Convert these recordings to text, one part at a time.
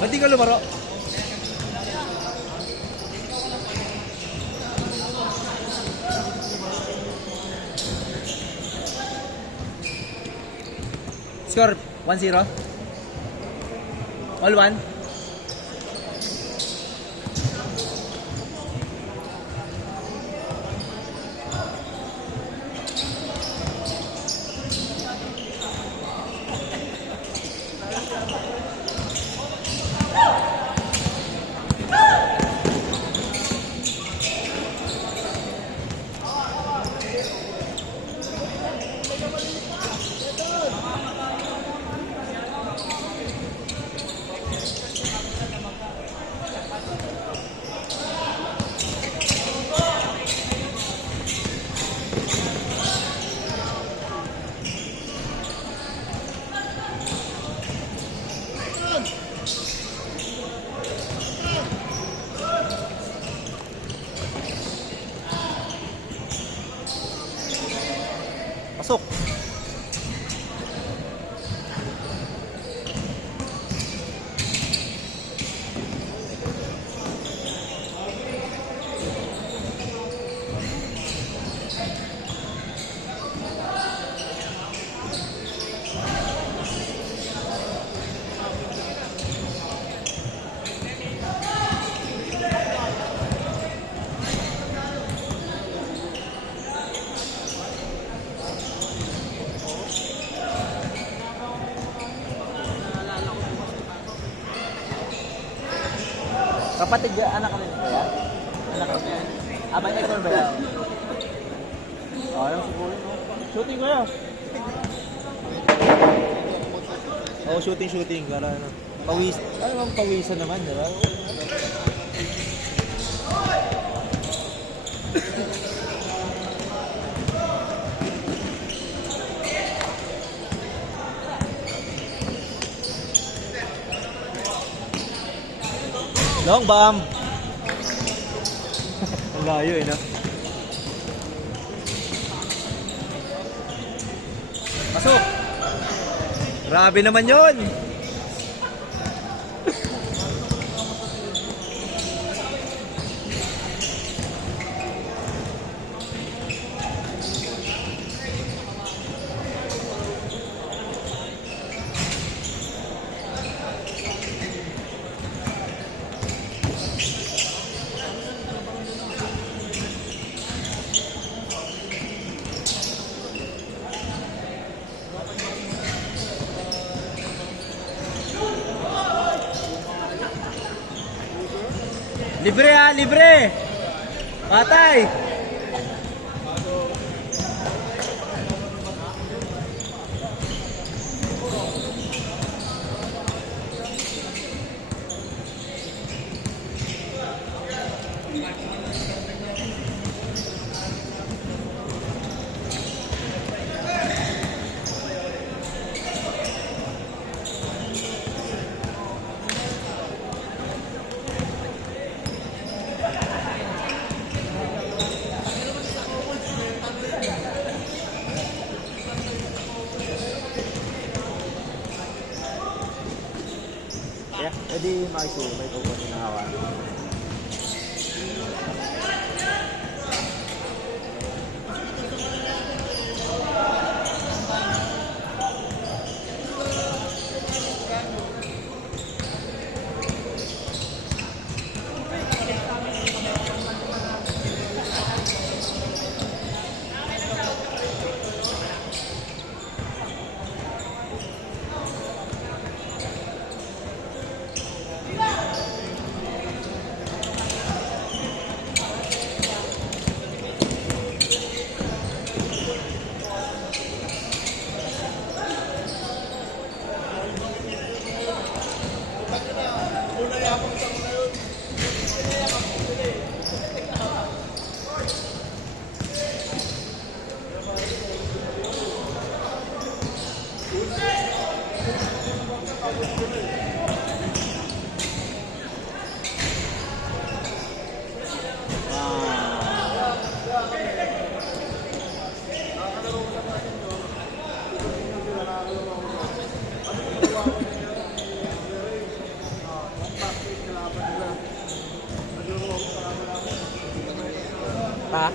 Ba't di ka lumaro? Score 1-0. All 1. Pasok. Kapatid, anak ka rin ba yan? Anak ka rin. May icon ba yan? Ayaw siguro, no? Shooting ko yan. Oo, shooting. Para ano. Pawis. Ano bang pawisan naman, di ba? Long bomb. Ang layo eh, no? Pasok. Grabe naman yun. Libre ha, libre! Patay! Yeah, edi makikita may kukunin na hawa. Pa?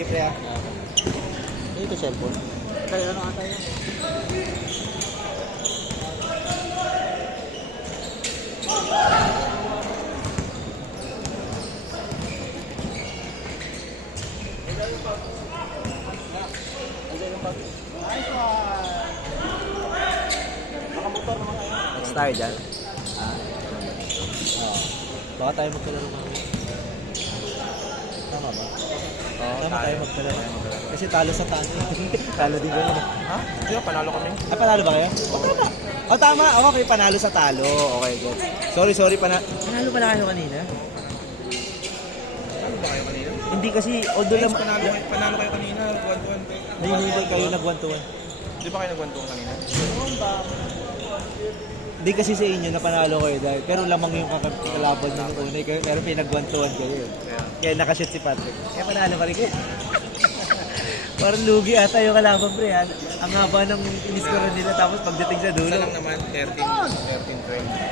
Sige, pre. Ito cellphone. Kaya ano ata yun? Next tayo dyan. Baka tayo magkalaro kami. Tama ba? Tama tayo magkalaro. Kasi talo sa talo. Talo din kami. Ha? Hindi ba, panalo kami? Ah, panalo ba kayo? Tama. Oh, tama. Okay, panalo sa talo. Okay, good. Sorry. Panalo pala kayo kanina? Ano ba kayo kanina? Hindi kasi, although lang... Panalo kayo kanina, 1-1. Hindi kayo nag-1-2-1. Di ba kayo nag-1-2 kanina? Hindi kasi sa inyo na panalo kayo dahil pero lamang yung kalaban nyo nung una kayo pero pinag-1-2-1 kayo. Kaya nakashoot si Patrick. Kaya panalo pa rin kayo. Parang lugi ata yung kalaban, pre. Ang haba ng iniskoran nila tapos pagdating sa dulo. Isa lang naman, 13-12.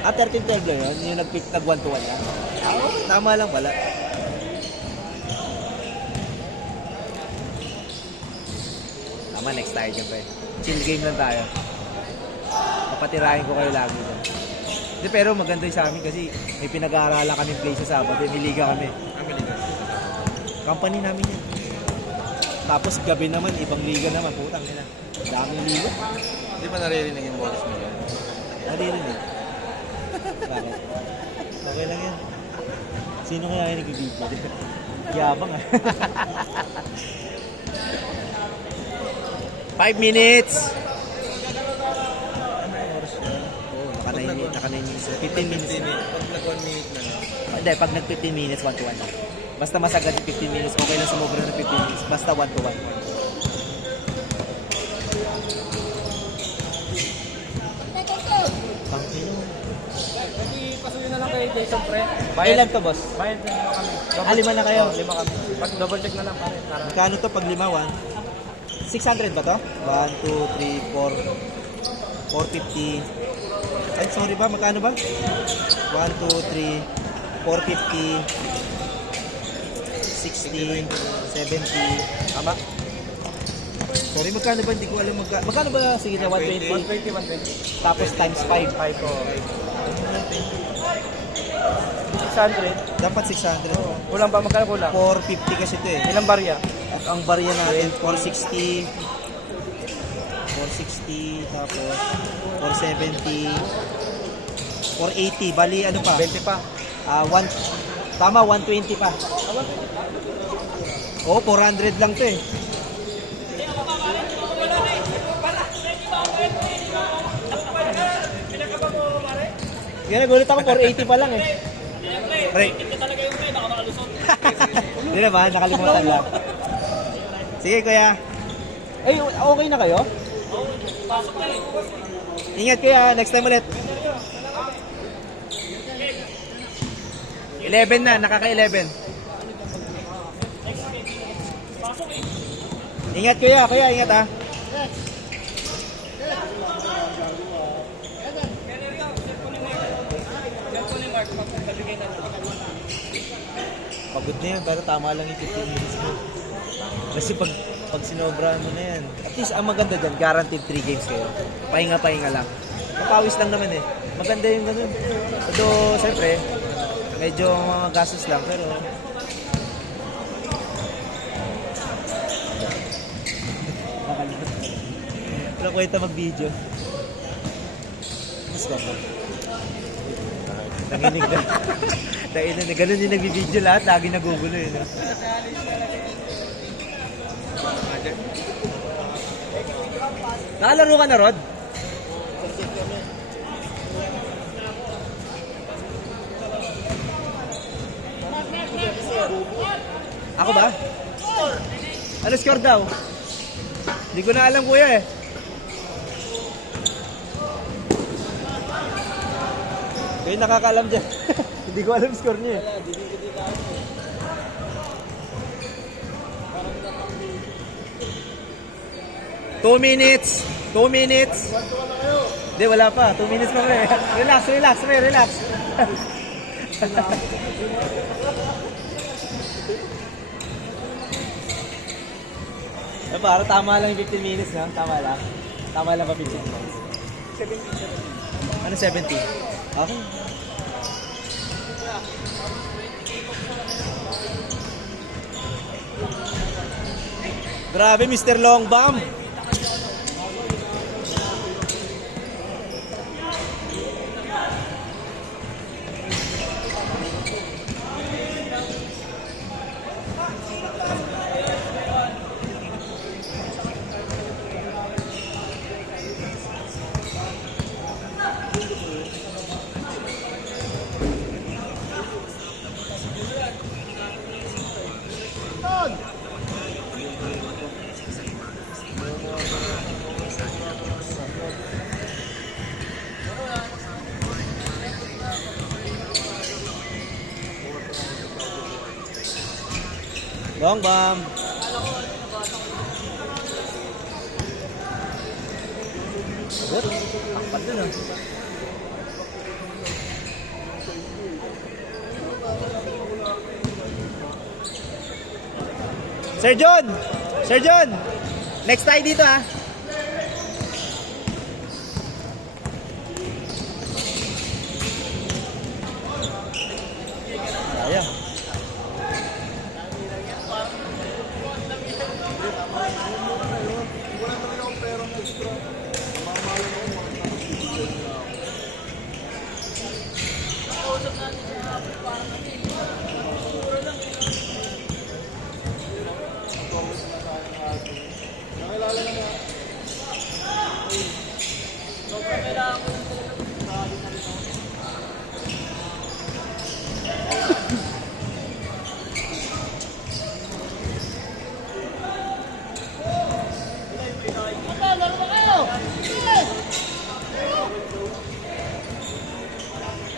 Ah, 13-12 lang yun? Yung nag-pick nag-1-2-1 lang? Oo, tama lang pala. Tama, next tayo dyan, pre. Chill game lang tayo. Papatirahin ko kayo lagi dyan. Hindi, pero maganda yung sa amin kasi may pinag-aaralan kami play sa Sabado. May liga kami. Liga? Company namin yan. Tapos gabi naman, ibang liga naman. Putang nila. Daming liga. Di ba naririnig yung boss mo yan? Naririnig. Bakit? Okay lang yan. Sino kaya yung nag-video? Yabang ah. 5 minutes! Oo, naka 9 minutes. 15 minutes. Pag nag-1 minute na lang. Hindi, pag nag-15 minutes, 1-1 lang. Basta masagad yung 15 minutes, okay lang sumobra ng 15 minutes. Basta 1-1. Tangino. Pasuyin na lang kayo, Jason, pre. Ilan to, boss? Bayad na naman kami. Ah, 5 na kayo? 5 kami. Pag double check na lang kami. Magkano to pag 5-1? 600 ba to? 1, 2, 3, 4, 450. Ay, sorry ba? Magkano ba? 1, 2, 3, 450, 60, 70. Tama? Sorry, magkano ba? Hindi ko alam magkano ba? Sige na, 120. 120. Tapos times 5. 5 ko. 600. Dapat 600. Kulang ba? Magkano kulang? 450 kasi ito eh. Ilang barya? At ang barya natin, 460. 460, tapos 470. 480. Bali, ano pa? 20 pa. Tama, 120 pa. Oo, 400 lang to eh. Kaya nagulit ako, 480 pa lang eh. Pre. Hindi naman, nakalimutan lang. Sige kuya. Eh, okay na kayo? Ingat kuya, next time ulit. 11 na, nakaka-11. Ingat kuya, ingat ah. Pagod na yan, pero tama lang yung 15 minutes mo. Kasi pag sinobrahan mo na yan, at least ang maganda dyan, guaranteed 3 games kayo. Pahinga-pahinga lang. Mapawis lang naman eh. Maganda yung ganun. Although, siyempre, medyo mga gastos lang, pero... Wala kwenta mag-video. Mas ba po? Nanginig na. Dahil na, ganun yung nag-video lahat, lagi nagugulo yun. No? Nakalaro ka na, Rod? Ako ba? Ano score daw? Hindi ko na alam kuya eh. Kayo nakakaalam dyan. Hindi ko alam score niya eh. 2 minutes. 2 minutes. Hindi, wala pa. 2 minutes pa pre. Relax, pre. Relax. Para tama lang yung 15 minutes na. Tama lang. Tama lang ba 15 minutes? 17. Ano 70? Okay. Grabe, Mr. Long Bomb. Long Bomb. Agad. Akpat dun ah. Sir John! Sir John! Next tayo dito ah. Sayang.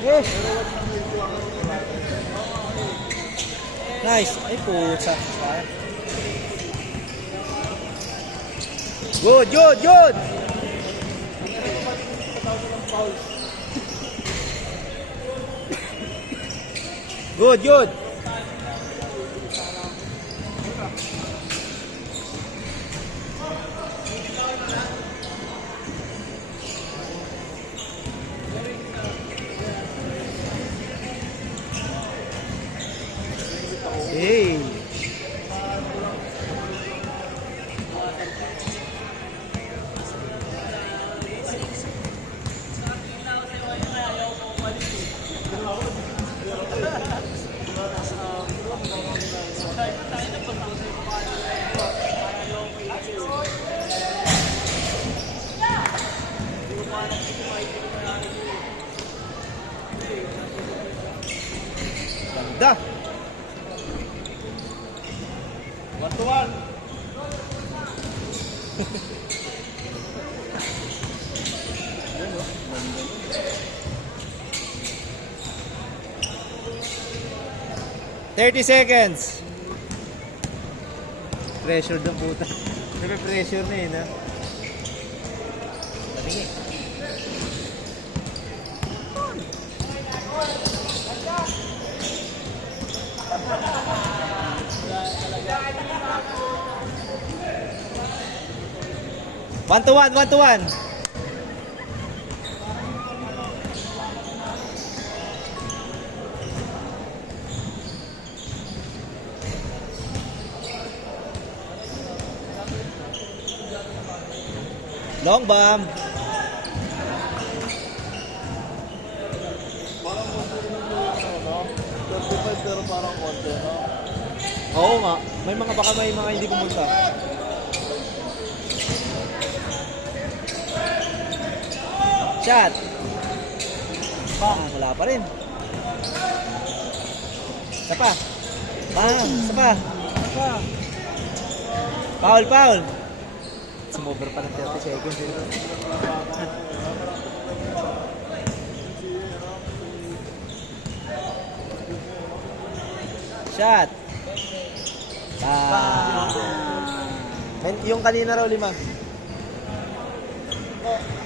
Yes. Nice. Ay puta. Good, good, good. Good, good. Hey. $30 seconds. Pressure ng puta. Pressure na yun, ha? Patingin. One to one, 1-1. Long bomb. Parang konti na no? 35 pero parang konti, no? Oo nga. May mga baka may mga hindi pumunta. Shot. Bang, wala pa rin. Isa pa. Bang, isa pa. Foul, foul. Sumover pa ng 30 seconds. Shot. Yung kanina raw 5.